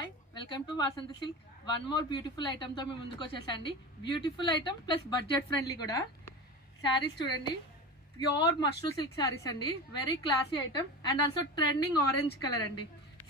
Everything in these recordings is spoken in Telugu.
Hi welcome to Vasanthi silk. One more beautiful ఐటమ్తో మేము ముందుకు వచ్చేసండి. Beautiful item plus budget friendly కూడా. శారీస్ చూడండి, ప్యూర్ మష్రూ సిల్క్ శారీస్ అండి. Very classy item and also trending orange colour అండి.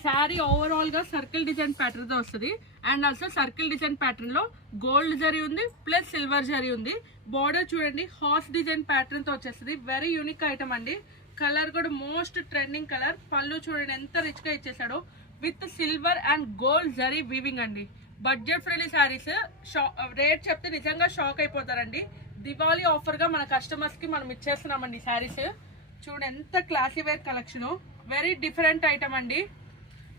శారీ ఓవరాల్గా సర్కిల్ డిజైన్ ప్యాటర్న్తో వస్తుంది అండ్ ఆల్సో సర్కిల్ డిజైన్ ప్యాటర్న్లో గోల్డ్ జరీ ఉంది ప్లస్ సిల్వర్ జరీ ఉంది. బార్డర్ చూడండి, హార్స్ డిజైన్ ప్యాటర్న్తో వచ్చేస్తుంది. వెరీ యూనిక్ ఐటమ్ అండి. కలర్ కూడా మోస్ట్ ట్రెండింగ్ కలర్. పళ్ళు చూడండి ఎంత రిచ్గా ఇచ్చేసాడో with silver and gold zari weaving అండి. Budget friendly saris. రేట్ చెప్తే నిజంగా షాక్ అయిపోతారండి. దివాళీ ఆఫర్గా మన కస్టమర్స్కి మనం ఇచ్చేస్తున్నామండి శారీస్. చూడండి ఎంత classy wear collection. Very different item అండి.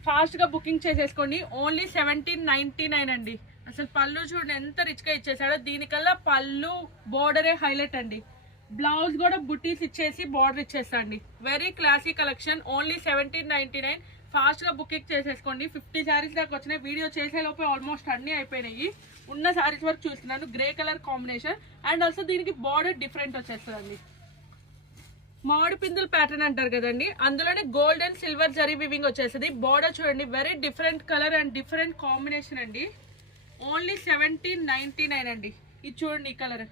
ఫాస్ట్గా బుకింగ్ చేసేసుకోండి. ఓన్లీ 1799 అండి. అసలు పళ్ళు చూడండి ఎంత రిచ్గా ఇచ్చేసాడో. దీనికల్లా పళ్ళు బోర్డరే హైలైట్ అండి. బ్లౌజ్ కూడా బుటీస్ ఇచ్చేసి బార్డర్ ఇచ్చేస్తండి. Very classy collection. ఓన్లీ 1799. ఫాస్ట్గా బుకింగ్ చేసేసుకోండి. 50 శారీస్ దాకా వచ్చినాయి. వీడియో చేసేలోపే ఆల్మోస్ట్ అన్నీ అయిపోయినాయి. ఉన్న శారీస్ వరకు చూస్తున్నాను. Grey colour combination and also దీనికి బార్డర్ డిఫరెంట్ వచ్చేస్తుందండి. మామిడి పిందుల ప్యాటర్న్ అంటారు కదండి, అందులోనే gold and silver zari weaving వచ్చేస్తుంది. బార్డర్ చూడండి, very different colour and different combination అండి. ఓన్లీ 1799 అండి. ఇది చూడండి, ఈ కలర్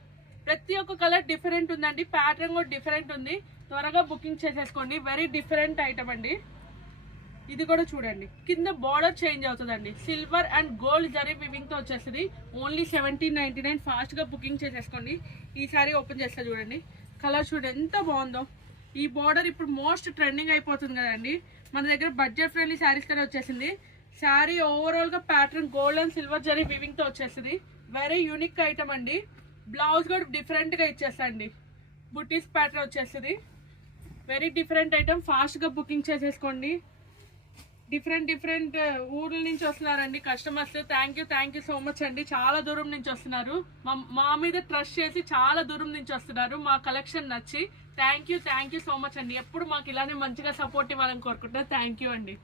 ప్రతి ఒక్క కలర్ డిఫరెంట్ ఉందండి. ప్యాటర్న్ కూడా డిఫరెంట్ ఉంది. త్వరగా బుకింగ్ చేసేసుకోండి. వెరీ డిఫరెంట్ ఐటమ్ అండి. ఇది కూడా చూడండి, కింద బార్డర్ చేంజ్ అవుతుందండి. Silver and gold zari weaving తో వచ్చేస్తుంది. ఓన్లీ 1799. ఫాస్ట్ గా బుకింగ్ చేసేసుకోండి. ఈ సారీ ఓపెన్ చేస్తే చూడండి, కలర్ చూడండి ఎంత బాగుందో. ఈ బార్డర్ ఇప్పుడు మోస్ట్ ట్రెండింగ్ అయిపోతుంది కదండి. మన దగ్గర బడ్జెట్ ఫ్రెండ్లీ శారీస్ కానీ వచ్చేసింది. శారీ ఓవరాల్ గా pattern gold and silver zari weaving తో వచ్చేస్తుంది. వెరీ యూనిక్ ఐటమ్ అండి. బ్లౌజ్ కూడా డిఫరెంట్ గా ఇచ్చేస్తండి. బుటీస్ ప్యాటర్న్ వచ్చేస్తుంది. Very different item. ఫాస్ట్ గా బుకింగ్ చేసేసుకోండి. డిఫరెంట్ ఊర్ల నుంచి వస్తున్నారండి customers. Thank you so much అండి. చాలా దూరం నుంచి వస్తున్నారు. మా మీద ట్రస్ట్ చేసి చాలా దూరం నుంచి వస్తున్నారు. మా కలెక్షన్ నచ్చి థ్యాంక్ యూ సో మచ్ అండి. ఎప్పుడు మాకు ఇలానే మంచిగా సపోర్ట్ ఇవ్వాలని కోరుకుంటున్నా. థ్యాంక్ యూ అండి.